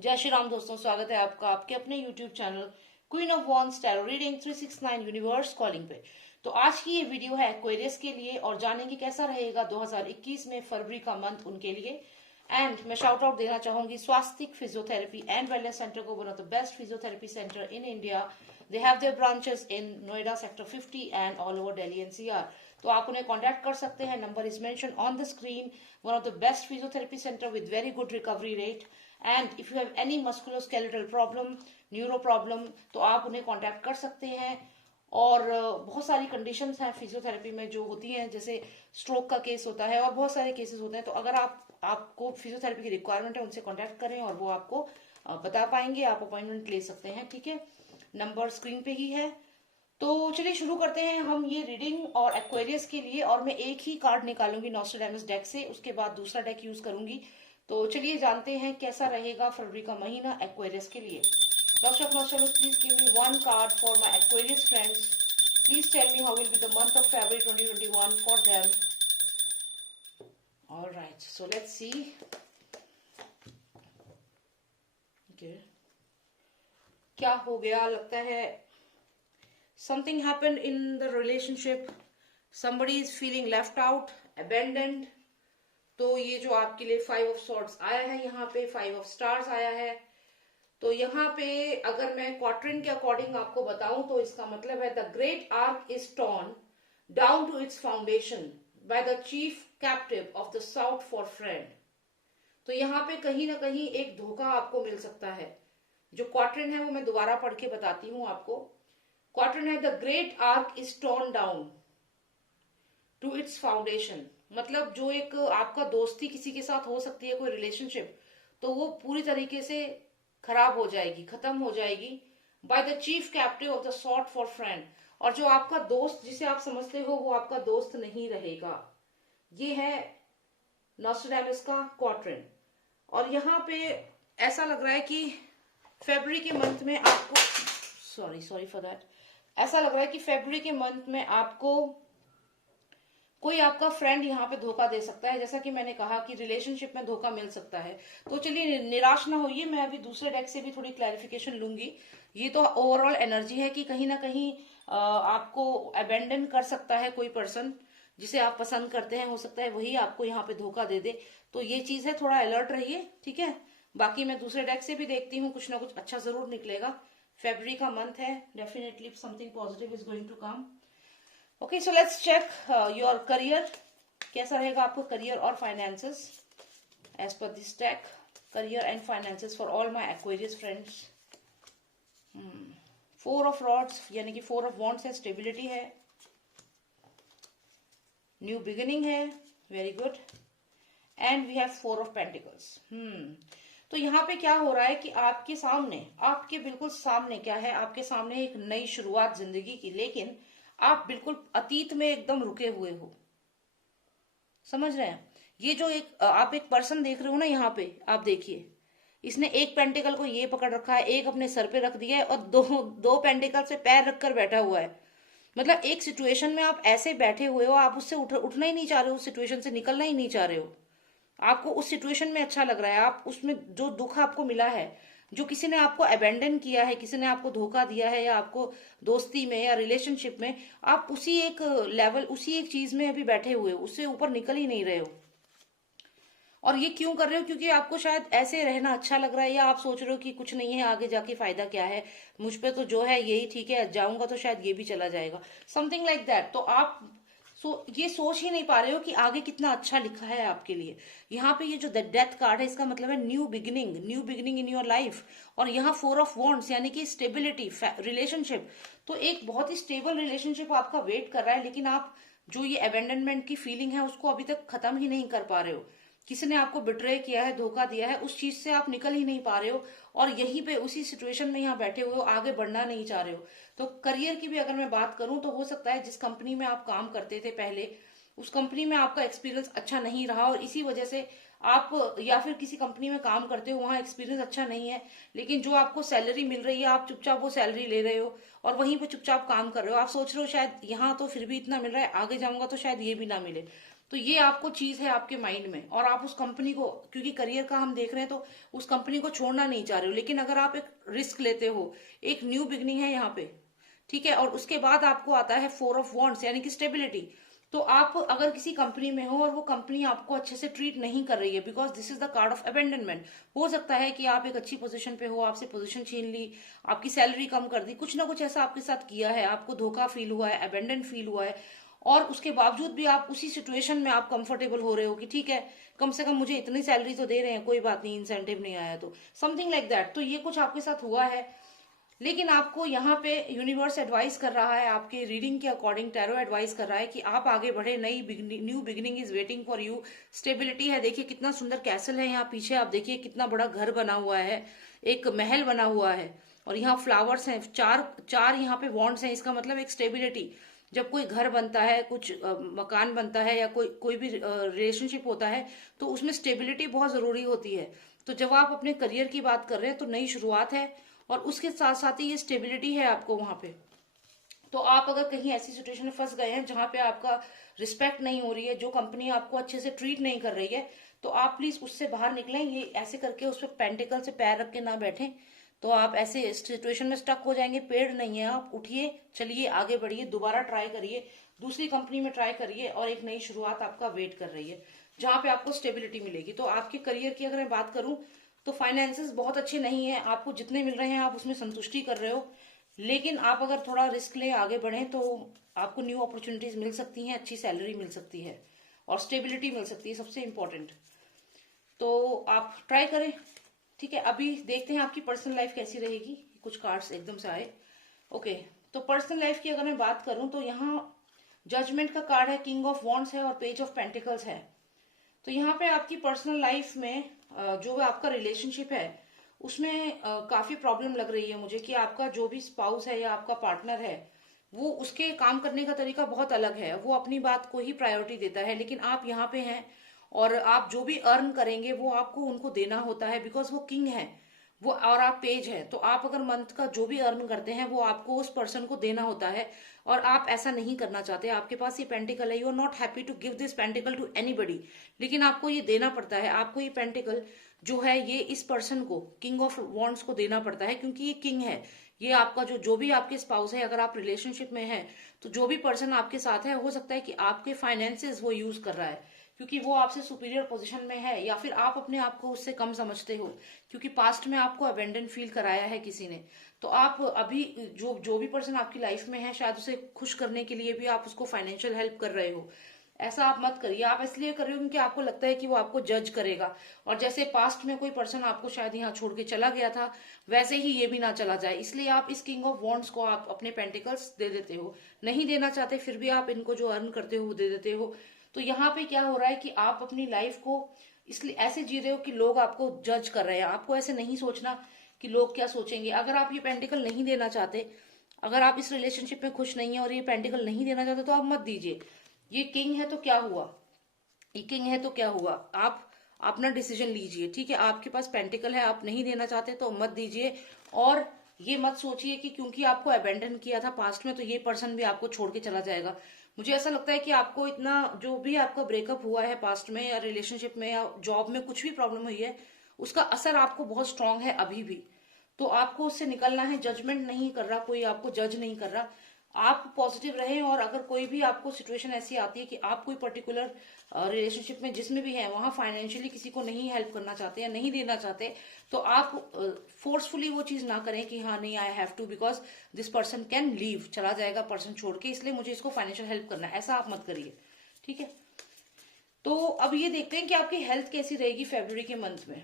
जय श्री राम दोस्तों, स्वागत है आपका आपके अपने YouTube channel queen of wands tarot reading 369 universe calling पे। तो आज की ये वीडियो है एक्वेरियस के लिए और जानेंगे कैसा रहेगा 2021 में फरवरी का मंथ उनके लिए। एंड मैं शाउट आउट देना चाहूंगी स्वास्तिक फिजियोथेरेपी एंड वेलनेस सेंटर को, one of the best physiotherapy centre in India. They have their branches in Noida sector 50 and all over Delhi NCR. तो आप उन्हें कांटेक्ट कर सकते हैं, number is mention on the screen. One of the best physiotherapy centre with very good recovery rate. And if you have any musculoskeletal problem, neuro problem, तो आप उन्हें contact कर सकते हैं। और बहुत सारी कंडीशंस हैं फिजियोथेरेपी में जो होती हैं, जैसे स्ट्रोक का केस होता है और बहुत सारे केसेस होते हैं। तो अगर आपको फिजियोथेरेपी की रिक्वायरमेंट है, उनसे कांटेक्ट करें और वो आपको बता पाएंगे। आप अपॉइंटमेंट ले सकते हैं, ठीक है। नंबर स्क्रीन पे ही है। तो चलिए शुरू करते हैं हम ये रीडिंग और एक्वेरियस के लिए। और मैं एक ही कार्ड निकालूंगी नॉस्ट्रेडेमस डेक से, उसके बाद दूसरा डेक यूज करूंगी। तो चलिए जानते हैं कैसा रहेगा फरवरी का महीना एक्वेरियस के लिए। Doctor of Nostradamus, please give me one card for my Aquarius friends. Please tell me how will be the month of February 2021 for them. Alright, so let's see. Okay, क्या हो गया? लगता है something happened in the relationship, somebody is feeling left out, abandoned। तो ये जो आपके लिए 5 ऑफ सॉर्ड्स आया है, यहाँ पे 5 ऑफ स्टार्स आया है। तो यहाँ पे अगर मैं क्वाड्रेंट के अकॉर्डिंग आपको बताऊं तो इसका मतलब है the great arc is torn down to its foundation by the chief captive of the south for friend. तो यहाँ पे कहीं ना कहीं एक धोखा आपको मिल सकता है। जो क्वाड्रेंट है वो मैं दोबारा पढ़ के बताती हूँ आपको। क्वाड्रेंट है the great arc is torn down to its foundation. मतलब जो एक आपका दोस्ती किसी के साथ हो सकती है, कोई रिलेशनशिप, तो वो पूरी तरीके से खराब हो जाएगी, खत्म हो जाएगी bye the chief captive of the sort for friend. और जो आपका दोस्त जिसे आप समझते हो वो आपका दोस्त नहीं रहेगा। ये है नॉस्ट्रेडेमस का क्वाड्रेंट। और यहाँ पे ऐसा लग रहा है कि फरवरी के मंथ में आपको, सॉरी फॉर दैट, ऐसा लग रहा है कि फरवरी के मंथ में आपको कोई आपका फ्रेंड यहाँ पे धोखा दे सकता है। जैसा कि मैंने कहा कि रिलेशनशिप में धोखा मिल सकता है। तो चलिए निराश ना होइए, मैं अभी दूसरे डेक से भी थोड़ी क्लैरिफिकेशन लूंगी। ये तो ओवरऑल एनर्जी है कि कहीं ना कहीं आपको अबेंडन कर सकता है कोई पर्सन जिसे आप पसंद करते हैं। हो सकता है वही आपको यहाँ पे धोखा दे दे। तो ये चीज है, थोड़ा अलर्ट रहिए, ठीक है। बाकी मैं दूसरे डेक से भी देखती हूँ, कुछ ना कुछ अच्छा जरूर निकलेगा। फरवरी का मंथ है, definitely something positive is going to come. Okay, so let's check your career. कैसा रहेगा आपको करियर और finances as per this deck. Career and finances for all my Aquarius friends. 4 of rods यानी कि 4 ऑफ वॉन्ड्स है, stability है, new beginning है, very good. And we have 4 of pentacles. तो यहाँ पे क्या हो रहा है कि आपके सामने, आपके बिल्कुल सामने क्या है, आपके सामने एक नई शुरुआत जिंदगी की, लेकिन आप बिल्कुल अतीत में एकदम रुके हुए हो। समझ रहे हैं? ये जो आप एक पर्सन देख रहे हो ना, यहाँ पे आप देखिए, इसने एक पेंटिकल को ये पकड़ रखा है, एक अपने सर पे रख दिया है और दो पेंटिकल से पैर रखकर बैठा हुआ है। मतलब एक सिचुएशन में आप ऐसे बैठे हुए हो, आप उससे उठना ही नहीं चाह रहे हो, उस सिचुएशन से निकलना ही नहीं चाह रहे हो। आपको उस सिचुएशन में अच्छा लग रहा है, आप उसमें जो दुख आपको मिला है, जो किसी ने आपको अबेंडन किया है, किसी ने आपको धोखा दिया है, या आपको दोस्ती में या रिलेशनशिप में, आप उसी एक लेवल, उसी एक चीज में अभी बैठे हुए हो, उससे ऊपर निकल ही नहीं रहे हो। और ये क्यों कर रहे हो? क्योंकि आपको शायद ऐसे रहना अच्छा लग रहा है, या आप सोच रहे हो कि कुछ नहीं है, आगे जाके फायदा क्या है, मुझ पे तो जो है यही ठीक है, जाऊंगा तो शायद ये भी चला जाएगा, समथिंग लाइक दैट। तो आप ये सोच ही नहीं पा रहे हो कि आगे कितना अच्छा लिखा है आपके लिए। यहाँ पे ये जो डेथ कार्ड है, इसका मतलब है new beginning, new beginning in your life. और यहाँ 4 ऑफ वॉन्ड्स यानी कि स्टेबिलिटी, रिलेशनशिप। तो एक बहुत ही स्टेबल रिलेशनशिप आपका वेट कर रहा है, लेकिन आप जो ये अबेंडनमेंट की फीलिंग है उसको अभी तक खत्म ही नहीं कर पा रहे हो। किसी ने आपको बिट्रे किया है, धोखा दिया है, उस चीज से आप निकल ही नहीं पा रहे हो, और यहीं पे उसी सिचुएशन में यहाँ बैठे हुए हो, आगे बढ़ना नहीं चाह रहे हो। तो करियर की भी अगर मैं बात करूं तो हो सकता है जिस कंपनी में आप काम करते थे पहले, उस कंपनी में आपका एक्सपीरियंस अच्छा नहीं रहा और इसी वजह से आप, या फिर किसी कंपनी में काम करते हो वहां एक्सपीरियंस अच्छा नहीं है, लेकिन जो आपको सैलरी मिल रही है आप चुपचाप वो सैलरी ले रहे हो और वहीं पे चुपचाप काम कर रहे हो। आप सोच रहे हो शायद यहाँ तो फिर भी इतना मिल रहा है, आगे जाऊंगा तो शायद ये भी ना मिले। तो ये आपको चीज है आपके माइंड में, और आप उस कंपनी को, क्योंकि करियर का हम देख रहे हैं तो उस कंपनी को छोड़ना नहीं चाह रहे हो, लेकिन अगर आप एक रिस्क लेते हो, एक न्यू बिगनिंग है यहाँ पे, ठीक है, और उसके बाद आपको आता है 4 ऑफ वॉन्ड्स यानी कि स्टेबिलिटी। तो आप अगर किसी कंपनी में हो और वो कंपनी आपको अच्छे से ट्रीट नहीं कर रही है, because this is the card of abandonment, हो सकता है कि आप एक अच्छी पोजीशन पे हो, आपसे पोजीशन छीन ली, आपकी सैलरी कम कर दी, कुछ ना कुछ ऐसा आपके साथ किया है, आपको धोखा फील हुआ है, अबेंडन फील हुआ है, और उसके बावजूद भी आप उसी सिचुएशन में आप कंफर्टेबल हो रहे हो कि ठीक है, कम से कम मुझे इतनी सैलरी तो दे रहे हैं, कोई बात नहीं, इंसेंटिव नहीं आया तो, समथिंग लाइक दैट। तो ये कुछ आपके साथ हुआ है, लेकिन आपको यहाँ पे यूनिवर्स एडवाइस कर रहा है, आपके रीडिंग के अकॉर्डिंग टैरो एडवाइस कर रहा है कि आप आगे बढ़े, new beginning is waiting for you, stability है। देखिए कितना सुंदर कैसल है यहाँ पीछे, आप देखिए कितना बड़ा घर बना हुआ है, एक महल बना हुआ है, और यहाँ फ्लावर्स हैं, चार चार यहाँ पे वॉन्ड्स हैं, इसका मतलब एक स्टेबिलिटी। जब कोई घर बनता है, कुछ मकान बनता है, या कोई कोई भी रिलेशनशिप होता है, तो उसमें स्टेबिलिटी बहुत जरूरी होती है। तो जब आप अपने करियर की बात कर रहे हैं तो नई शुरुआत है, और उसके साथ साथ ही ये स्टेबिलिटी है आपको वहां पे। तो आप अगर कहीं ऐसी सिचुएशन में फंस गए हैं जहां पे आपका रिस्पेक्ट नहीं हो रही है, जो कंपनी आपको अच्छे से ट्रीट नहीं कर रही है, तो आप प्लीज उससे बाहर निकलें। ये ऐसे करके उस पर पेंटिकल से पैर रख के ना बैठें, तो आप ऐसे सिचुएशन में स्टक हो जाएंगे। पेड़ नहीं है आप, उठिए, चलिए आगे बढ़िए, दोबारा ट्राई करिए, दूसरी कंपनी में ट्राई करिए, और एक नई शुरुआत आपका वेट कर रही है जहां पे आपको स्टेबिलिटी मिलेगी। तो आपके करियर की अगर मैं बात करूं तो फाइनेंसेस बहुत अच्छे नहीं है, आपको जितने मिल रहे हैं आप उसमें संतुष्टि कर रहे हो, लेकिन आप अगर थोड़ा रिस्क ले आगे बढ़े तो आपको न्यू अपॉर्चुनिटीज मिल सकती हैं, अच्छी सैलरी मिल सकती है, और स्टेबिलिटी मिल सकती है, सबसे इंपॉर्टेंट। तो आप ट्राई करें, ठीक है। अभी देखते हैं आपकी पर्सनल लाइफ कैसी रहेगी, कुछ कार्ड्स एकदम से आए। ओके, तो पर्सनल लाइफ की अगर मैं बात करूं तो यहाँ जजमेंट का कार्ड है, किंग ऑफ वॉन्ड्स है, और पेज ऑफ पेंटिकल्स है। तो यहाँ पे आपकी पर्सनल लाइफ में जो आपका रिलेशनशिप है उसमें काफी प्रॉब्लम लग रही है मुझे, कि आपका जो भी स्पाउस है या आपका पार्टनर है, वो उसके काम करने का तरीका बहुत अलग है, वो अपनी बात को ही प्रायोरिटी देता है, लेकिन आप यहाँ पे हैं, और आप जो भी अर्न करेंगे वो आपको उनको देना होता है, बिकॉज वो किंग है वो, और आप पेज है। तो आप अगर मंथ का जो भी अर्न करते हैं वो आपको उस पर्सन को देना होता है, और आप ऐसा नहीं करना चाहते। आपके पास ये पेंटिकल है, you are not happy to give this pentacle to anybody, लेकिन आपको ये देना पड़ता है। आपको ये पेंटिकल जो है ये इस पर्सन को, किंग ऑफ वॉन्ड्स को देना पड़ता है, क्योंकि ये किंग है। ये आपका जो भी आपके स्पाउस है, अगर आप रिलेशनशिप में है तो जो भी पर्सन आपके साथ है, हो सकता है कि आपके फाइनेंसेस वो यूज कर रहा है, क्योंकि वो आपसे सुपीरियर पोजीशन में है, या फिर आप अपने आप को उससे कम समझते हो, क्योंकि पास्ट में आपको अबेंडन फील कराया है किसी ने। तो आप अभी जो भी पर्सन आपकी लाइफ में है, शायद उसे खुश करने के लिए भी आप उसको फाइनेंशियल हेल्प कर रहे हो। ऐसा आप मत करिए, आप इसलिए कर रहे हो क्योंकि आपको लगता है कि वो आपको जज करेगा, और जैसे पास्ट में कोई पर्सन आपको शायद यहाँ छोड़ के चला गया था, वैसे ही ये भी ना चला जाए, इसलिए आप इस किंग ऑफ वॉन्ड्स को आप अपने पेंटिकल्स दे देते हो। नहीं देना चाहते फिर भी आप इनको जो अर्न करते हो वो दे देते हो। तो यहाँ पे क्या हो रहा है कि आप अपनी लाइफ को इसलिए ऐसे जी रहे हो कि लोग आपको जज कर रहे हैं। आपको ऐसे नहीं सोचना कि लोग क्या सोचेंगे। अगर आप ये पेंटिकल नहीं देना चाहते, अगर आप इस रिलेशनशिप में खुश नहीं है और ये पेंटिकल नहीं देना चाहते, तो आप मत दीजिए। ये किंग है तो क्या हुआ, ये किंग है तो क्या हुआ, आप अपना डिसीजन लीजिए, ठीक है। आपके पास पेंटिकल है, आप नहीं देना चाहते तो मत दीजिए। और ये मत सोचिए कि क्योंकि आपको अबेंडन किया था पास्ट में तो ये पर्सन भी आपको छोड़ के चला जाएगा। मुझे ऐसा लगता है कि आपको इतना, जो भी आपका ब्रेकअप हुआ है पास्ट में, या रिलेशनशिप में, या जॉब में कुछ भी प्रॉब्लम हुई है, उसका असर आपको बहुत स्ट्रांग है अभी भी। तो आपको उससे निकलना है। जजमेंट नहीं कर रहा कोई, आपको जज नहीं कर रहा। आप पॉजिटिव रहें, और अगर कोई भी आपको सिचुएशन ऐसी आती है कि आप कोई पर्टिकुलर रिलेशनशिप में जिसमें भी है वहां फाइनेंशियली किसी को नहीं हेल्प करना चाहते या नहीं देना चाहते, तो आप फोर्सफुली वो चीज ना करें कि हाँ नहीं, I have to, because this person can leave, चला जाएगा पर्सन छोड़ के, इसलिए मुझे इसको फाइनेंशियल हेल्प करना है, ऐसा आप मत करिए, ठीक है। तो अब ये देखते हैं कि आपकी हेल्थ कैसी रहेगी फरवरी के मंथ में।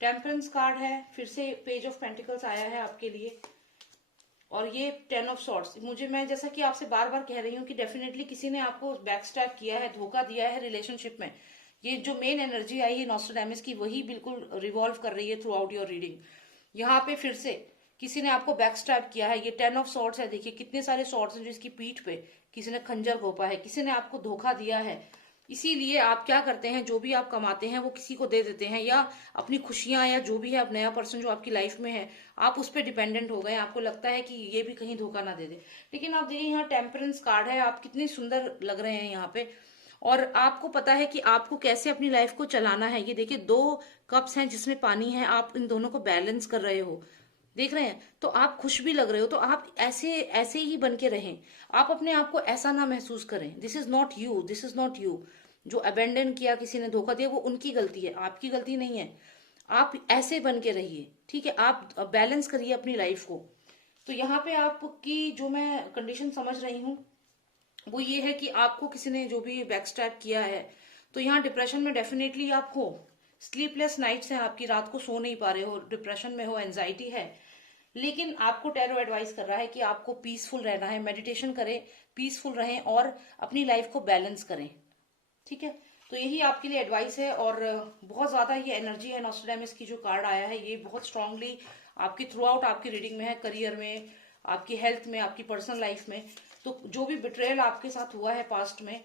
टेम्परेंस कार्ड है, फिर से पेज ऑफ पेंटिकल्स आया है आपके लिए, और ये 10 ऑफ सॉर्ड्स। मैं जैसा कि आपसे बार बार कह रही हूँ कि डेफिनेटली किसी ने आपको बैकस्टैब किया है, धोखा दिया है रिलेशनशिप में। ये जो मेन एनर्जी आई है नॉस्ट्रेडेमस की, वही बिल्कुल रिवॉल्व कर रही है थ्रू आउट योर रीडिंग। यहाँ पे फिर से किसी ने आपको बैकस्टैब किया है। ये 10 ऑफ सॉर्ड्स है, देखिए कितने सारे सॉर्ड्स हैं जो इसकी पीठ पे, किसी ने खंजर घोपा है, किसी ने आपको धोखा दिया है। इसीलिए आप क्या करते हैं, जो भी आप कमाते हैं वो किसी को दे देते हैं, या अपनी खुशियां या जो भी है, अब नया पर्सन जो आपकी लाइफ में है आप उस पर डिपेंडेंट हो गए, आपको लगता है कि ये भी कहीं धोखा ना दे दे। लेकिन आप देखिए यहाँ टेम्परेंस कार्ड है, आप कितने सुंदर लग रहे हैं यहाँ पे, और आपको पता है कि आपको कैसे अपनी लाइफ को चलाना है। ये देखिए 2 कप्स हैं जिसमें पानी है, आप इन दोनों को बैलेंस कर रहे हो, देख रहे हैं, तो आप खुश भी लग रहे हो। तो आप ऐसे ऐसे ही बन के रहें, आप अपने आप को ऐसा ना महसूस करें, this is not you, this is not you. जो अबेंडन किया, किसी ने धोखा दिया, वो उनकी गलती है, आपकी गलती नहीं है। आप ऐसे बन के रहिए, ठीक है, आप बैलेंस करिए अपनी लाइफ को। तो यहाँ पे आपकी जो मैं कंडीशन समझ रही हूँ वो ये है कि आपको किसी ने जो भी बैकस्टैब किया है, तो यहाँ डिप्रेशन में डेफिनेटली आप हो, स्लीपलेस नाइट्स हैं आपकी, रात को सो नहीं पा रहे हो, डिप्रेशन में हो, एंजाइटी है। लेकिन आपको टैरो एडवाइस कर रहा है कि आपको पीसफुल रहना है, मेडिटेशन करें, पीसफुल रहें और अपनी लाइफ को बैलेंस करें, ठीक है। तो यही आपके लिए एडवाइस है। और बहुत ज्यादा ये एनर्जी है नॉस्ट्रेडामस की, जो कार्ड आया है ये बहुत स्ट्रांगली आपकी थ्रू आउट आपकी रीडिंग में है, करियर में, आपकी हेल्थ में, आपकी पर्सनल लाइफ में। तो जो भी बिट्रेयल आपके साथ हुआ है पास्ट में,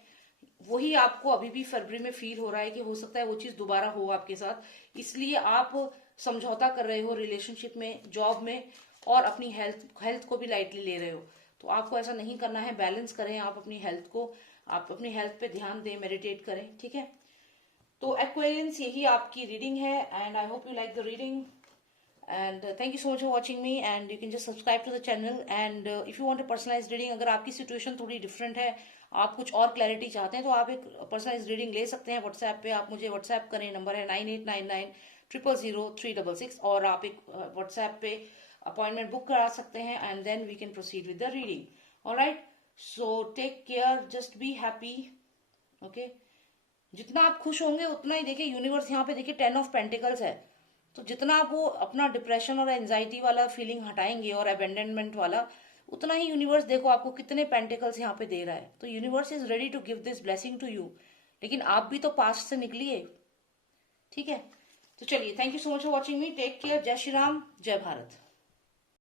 वही आपको अभी भी फरवरी में फील हो रहा है कि हो सकता है वो चीज दोबारा हो आपके साथ। इसलिए आप समझौता कर रहे हो रिलेशनशिप में, जॉब में, और अपनी हेल्थ को भी लाइटली ले रहे हो। तो आपको ऐसा नहीं करना है, बैलेंस करें आप अपनी हेल्थ को, आप अपनी हेल्थ पे ध्यान दें, मेडिटेट करें, ठीक है। तो एक्वेरियंस यही आपकी रीडिंग है, and I hope you like the reading, and thank you so much for watching me, and you can just subscribe to the channel, and if you want a personalized reading, अगर आपकी situation थोड़ी different है, आप कुछ और clarity चाहते हैं, तो आप एक पर्सनलाइज्ड रीडिंग ले सकते हैं व्हाट्सएप पे। आप मुझे व्हाट्सएप करें, नंबर है 9899000366, और आप एक व्हाट्सएप पे अपॉइंटमेंट बुक करा सकते हैं, and then we can proceed with the reading. Alright, so take care, just be happy, okay. जितना आप खुश होंगे उतना ही, देखिए यूनिवर्स यहाँ पे देखिए 10 ऑफ पेंटिकल्स है, तो जितना आप वो अपना डिप्रेशन और एंजाइटी वाला फीलिंग हटाएंगे और अबेंडनमेंट वाला, उतना ही यूनिवर्स देखो आपको कितने पेंटिकल्स यहाँ पे दे रहा है। तो universe is ready to give this blessing to you, लेकिन आप भी तो पास्ट से निकलिए, ठीक है। तो चलिए, thank you so much for watching me, take care, जय श्री राम, जय भारत।